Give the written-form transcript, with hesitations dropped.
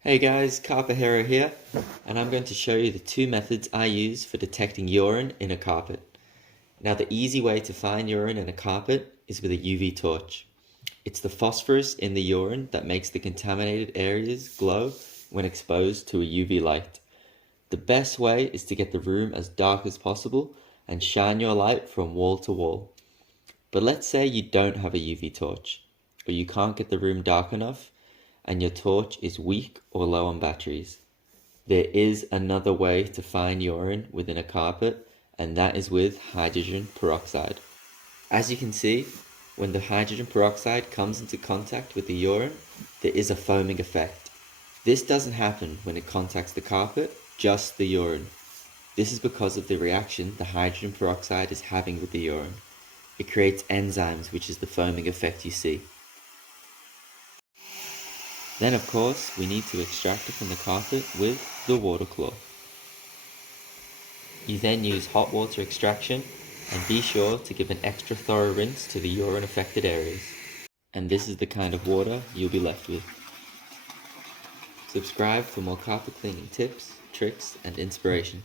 Hey guys, Carpet Hero here, and I'm going to show you the two methods I use for detecting urine in a carpet. Now, the easy way to find urine in a carpet is with a UV torch. It's the phosphorus in the urine that makes the contaminated areas glow when exposed to a UV light. The best way is to get the room as dark as possible and shine your light from wall to wall. But let's say you don't have a UV torch, or you can't get the room dark enough, and your torch is weak or low on batteries. There is another way to find urine within a carpet, and that is with hydrogen peroxide. As you can see, when the hydrogen peroxide comes into contact with the urine, there is a foaming effect. This doesn't happen when it contacts the carpet, just the urine. This is because of the reaction the hydrogen peroxide is having with the urine. It creates enzymes, which is the foaming effect you see. Then of course, we need to extract it from the carpet with the water claw. You then use hot water extraction and be sure to give an extra thorough rinse to the urine affected areas. And this is the kind of water you'll be left with. Subscribe for more carpet cleaning tips, tricks and inspiration.